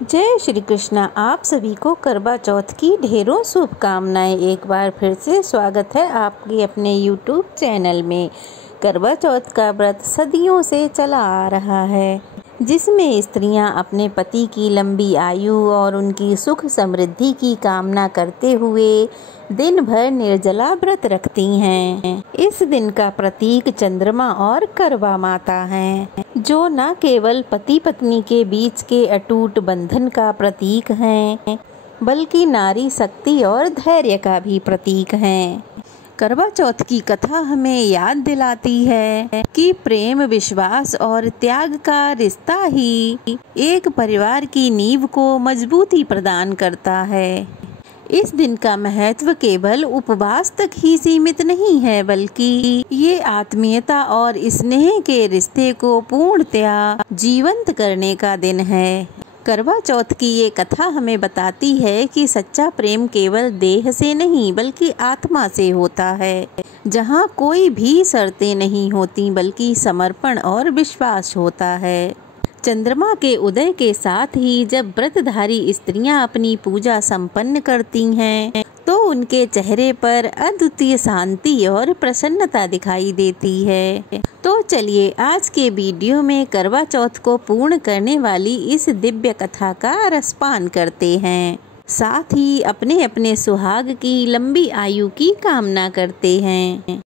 जय श्री कृष्णा। आप सभी को करवा चौथ की ढेरों शुभकामनाएं। एक बार फिर से स्वागत है आपके अपने YouTube चैनल में। करवा चौथ का व्रत सदियों से चला आ रहा है, जिसमें स्त्रियां अपने पति की लंबी आयु और उनकी सुख समृद्धि की कामना करते हुए दिन भर निर्जला व्रत रखती हैं। इस दिन का प्रतीक चंद्रमा और करवा माता हैं, जो न केवल पति पत्नी के बीच के अटूट बंधन का प्रतीक हैं, बल्कि नारी शक्ति और धैर्य का भी प्रतीक हैं। करवा चौथ की कथा हमें याद दिलाती है कि प्रेम, विश्वास और त्याग का रिश्ता ही एक परिवार की नींव को मजबूती प्रदान करता है। इस दिन का महत्व केवल उपवास तक ही सीमित नहीं है, बल्कि ये आत्मीयता और स्नेह के रिश्ते को पूर्णतया जीवंत करने का दिन है। करवा चौथ की ये कथा हमें बताती है कि सच्चा प्रेम केवल देह से नहीं बल्कि आत्मा से होता है, जहाँ कोई भी शर्तें नहीं होती बल्कि समर्पण और विश्वास होता है। चंद्रमा के उदय के साथ ही जब व्रतधारी स्त्रियां अपनी पूजा संपन्न करती हैं, तो उनके चेहरे पर अद्वितीय शांति और प्रसन्नता दिखाई देती है। तो चलिए आज के वीडियो में करवा चौथ को पूर्ण करने वाली इस दिव्य कथा का रसपान करते हैं, साथ ही अपने अपने सुहाग की लंबी आयु की कामना करते हैं।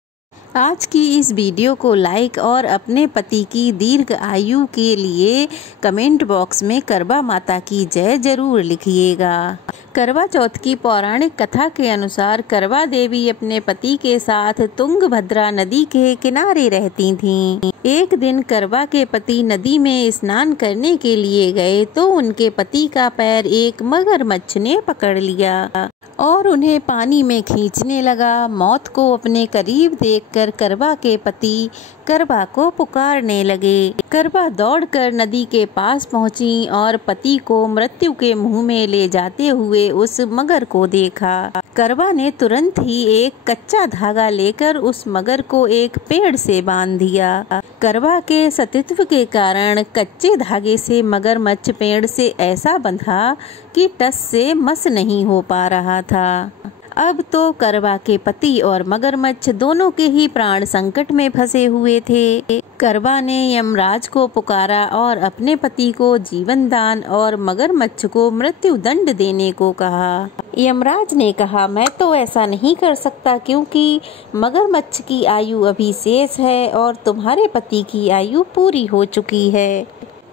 आज की इस वीडियो को लाइक और अपने पति की दीर्घ आयु के लिए कमेंट बॉक्स में करवा माता की जय जरूर लिखिएगा। करवा चौथ की पौराणिक कथा के अनुसार करवा देवी अपने पति के साथ तुंगभद्रा नदी के किनारे रहती थीं। एक दिन करवा के पति नदी में स्नान करने के लिए गए तो उनके पति का पैर एक मगरमच्छ ने पकड़ लिया और उन्हें पानी में खींचने लगा। मौत को अपने करीब देखकर करवा के पति करवा को पुकारने लगे। करवा दौड़कर नदी के पास पहुंची और पति को मृत्यु के मुंह में ले जाते हुए उस मगर को देखा। करवा ने तुरंत ही एक कच्चा धागा लेकर उस मगर को एक पेड़ से बांध दिया। करवा के सतीत्व के कारण कच्चे धागे से मगरमच्छ पेड़ से ऐसा बंधा कि टस से मस नहीं हो पा रहा था। अब तो करवा के पति और मगरमच्छ दोनों के ही प्राण संकट में फंसे हुए थे। करवा ने यमराज को पुकारा और अपने पति को जीवन दान और मगरमच्छ को मृत्यु दंड देने को कहा। यमराज ने कहा, मैं तो ऐसा नहीं कर सकता, क्योंकि मगरमच्छ की आयु अभी शेष है और तुम्हारे पति की आयु पूरी हो चुकी है।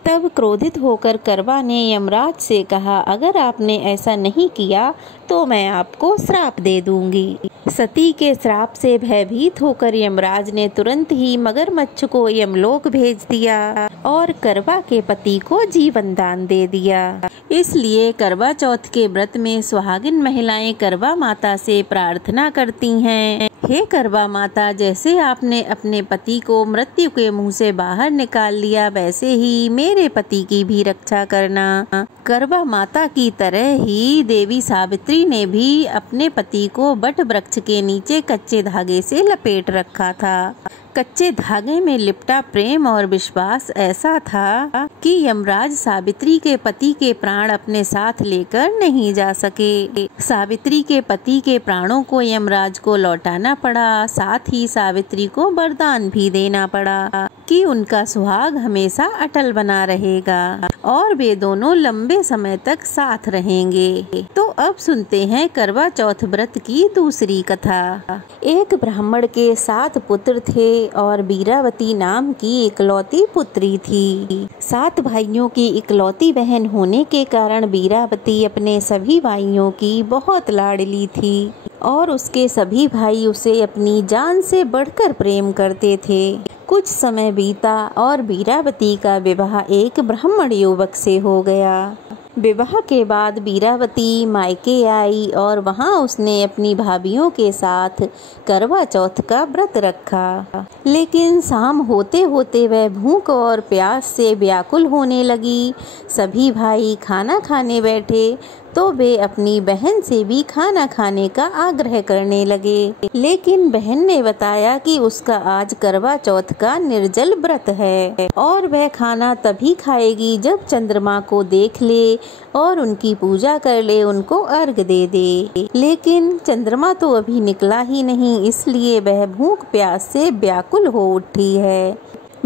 तब क्रोधित होकर करवा ने यमराज से कहा, अगर आपने ऐसा नहीं किया तो मैं आपको श्राप दे दूंगी। सती के श्राप से भयभीत होकर यमराज ने तुरंत ही मगरमच्छ को यमलोक भेज दिया और करवा के पति को जीवन दान दे दिया। इसलिए करवा चौथ के व्रत में सुहागिन महिलाएं करवा माता से प्रार्थना करती हैं, हे करवा माता, जैसे आपने अपने पति को मृत्यु के मुंह से बाहर निकाल लिया, वैसे ही मेरे पति की भी रक्षा करना। करवा माता की तरह ही देवी सावित्री ने भी अपने पति को बट वृक्ष के नीचे कच्चे धागे से लपेट रखा था। कच्चे धागे में लिपटा प्रेम और विश्वास ऐसा था कि यमराज सावित्री के पति के प्राण अपने साथ लेकर नहीं जा सके। सावित्री के पति के प्राणों को यमराज को लौटाना पड़ा, साथ ही सावित्री को वरदान भी देना पड़ा कि उनका सुहाग हमेशा अटल बना रहेगा और वे दोनों लंबे समय तक साथ रहेंगे। तो अब सुनते हैं करवा चौथ व्रत की दूसरी कथा। एक ब्राह्मण के 7 पुत्र थे और बीरावती नाम की इकलौती पुत्री थी। 7 भाइयों की इकलौती बहन होने के कारण बीरावती अपने सभी भाइयों की बहुत लाडली थी और उसके सभी भाई उसे अपनी जान से बढ़कर प्रेम करते थे। कुछ समय बीता और बीरावती का विवाह एक ब्राह्मण युवक से हो गया। विवाह के बाद बीरावती मायके आई और वहां उसने अपनी भाभियों के साथ करवा चौथ का व्रत रखा। लेकिन शाम होते होते वह भूख और प्यास से व्याकुल होने लगी। सभी भाई खाना खाने बैठे तो वे अपनी बहन से भी खाना खाने का आग्रह करने लगे। लेकिन बहन ने बताया कि उसका आज करवा चौथ का निर्जल व्रत है और वह खाना तभी खाएगी जब चंद्रमा को देख ले और उनकी पूजा कर ले, उनको अर्घ दे दे। लेकिन चंद्रमा तो अभी निकला ही नहीं, इसलिए वह भूख प्यास से व्याकुल हो उठी है।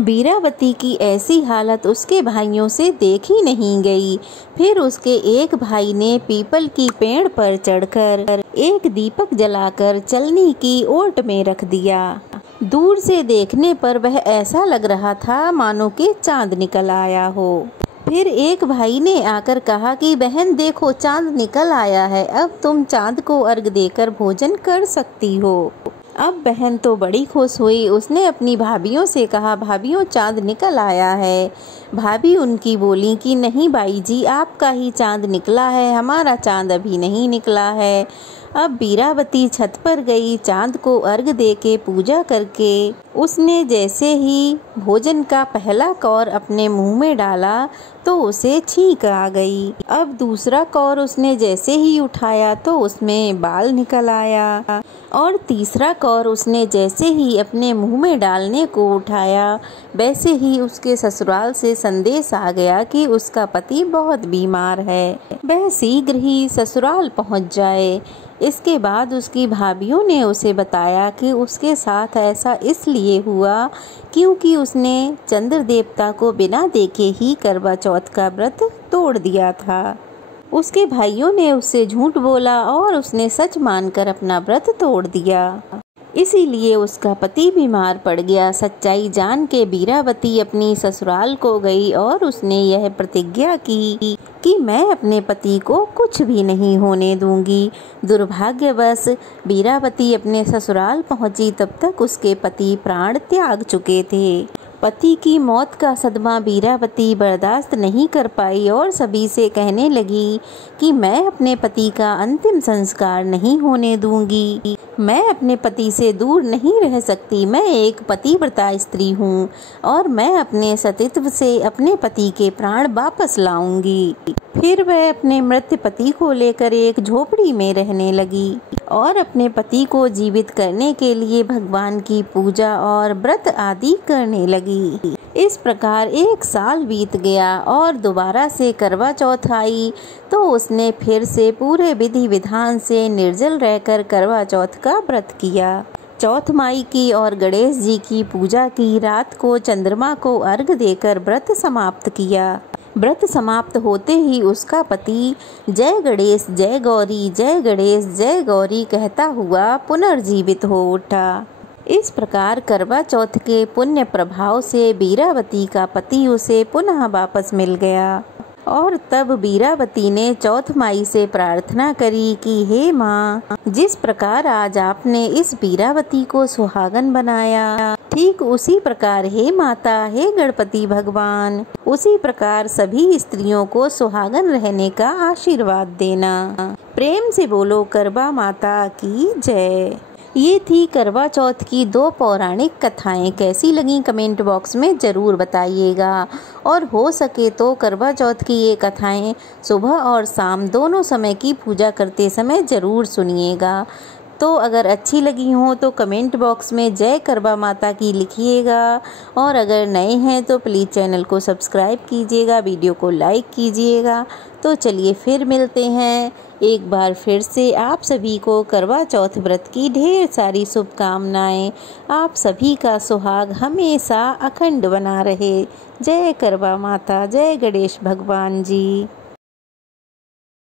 बीरावती की ऐसी हालत उसके भाइयों से देखी नहीं गई। फिर उसके एक भाई ने पीपल की पेड़ पर चढ़कर एक दीपक जलाकर चलनी की ओट में रख दिया। दूर से देखने पर वह ऐसा लग रहा था मानो कि चांद निकल आया हो। फिर एक भाई ने आकर कहा कि बहन देखो, चांद निकल आया है, अब तुम चांद को अर्घ देकर भोजन कर सकती हो। अब बहन तो बड़ी खुश हुई। उसने अपनी भाभियों से कहा, भाभियों चांद निकल आया है। भाभी उनकी बोली कि नहीं बाई जी, आपका ही चांद निकला है, हमारा चांद अभी नहीं निकला है। अब बीरावती छत पर गई, चांद को अर्घ दे के पूजा करके उसने जैसे ही भोजन का पहला कौर अपने मुंह में डाला तो उसे छींक आ गई। अब दूसरा कौर उसने जैसे ही उठाया तो उसमें बाल निकल आया और तीसरा कौर उसने जैसे ही अपने मुंह में डालने को उठाया वैसे ही उसके ससुराल से संदेश आ गया कि उसका पति बहुत बीमार है, वह शीघ्र ही ससुराल पहुंच जाए। इसके बाद उसकी भाभियों ने उसे बताया कि उसके साथ ऐसा इसलिए हुआ क्योंकि उसने चंद्र देवता को बिना देखे ही करवा चौथ का व्रत तोड़ दिया था। उसके भाइयों ने उससे झूठ बोला और उसने सच मानकर अपना व्रत तोड़ दिया। इसीलिए उसका पति बीमार पड़ गया। सच्चाई जान के बीरावती अपनी ससुराल को गई और उसने यह प्रतिज्ञा की कि मैं अपने पति को कुछ भी नहीं होने दूंगी। दुर्भाग्यवश बीरावती अपने ससुराल पहुंची तब तक उसके पति प्राण त्याग चुके थे। पति की मौत का सदमा बीरावती बर्दाश्त नहीं कर पाई और सभी से कहने लगी कि मैं अपने पति का अंतिम संस्कार नहीं होने दूंगी। मैं अपने पति से दूर नहीं रह सकती। मैं एक पतिव्रता स्त्री हूँ और मैं अपने सतीत्व से अपने पति के प्राण वापस लाऊंगी। फिर वह अपने मृत पति को लेकर एक झोपड़ी में रहने लगी और अपने पति को जीवित करने के लिए भगवान की पूजा और व्रत आदि करने लगी। इस प्रकार 1 साल बीत गया और दोबारा से करवा चौथ आई तो उसने फिर से पूरे विधि विधान से निर्जल रहकर करवा चौथ का व्रत किया। चौथ माई की और गणेश जी की पूजा की। रात को चंद्रमा को अर्घ देकर व्रत समाप्त किया। व्रत समाप्त होते ही उसका पति जय गणेश जय गौरी, जय गणेश जय गौरी कहता हुआ पुनर्जीवित हो उठा। इस प्रकार करवा चौथ के पुण्य प्रभाव से बीरावती का पति उसे पुनः वापस मिल गया और तब बीरावती ने चौथ माई से प्रार्थना करी कि हे माँ, जिस प्रकार आज आपने इस बीरावती को सुहागन बनाया, ठीक उसी प्रकार हे माता, हे गणपति भगवान, उसी प्रकार सभी स्त्रियों को सुहागन रहने का आशीर्वाद देना। प्रेम से बोलो करवा माता की जय। ये थी करवा चौथ की 2 पौराणिक कथाएं। कैसी लगी कमेंट बॉक्स में ज़रूर बताइएगा और हो सके तो करवा चौथ की ये कथाएं सुबह और शाम दोनों समय की पूजा करते समय ज़रूर सुनिएगा। तो अगर अच्छी लगी हो तो कमेंट बॉक्स में जय करवा माता की लिखिएगा और अगर नए हैं तो प्लीज़ चैनल को सब्सक्राइब कीजिएगा, वीडियो को लाइक कीजिएगा। तो चलिए फिर मिलते हैं। एक बार फिर से आप सभी को करवा चौथ व्रत की ढेर सारी शुभकामनाएं। आप सभी का सुहाग हमेशा अखंड बना रहे। जय करवा माता, जय गणेश भगवान जी।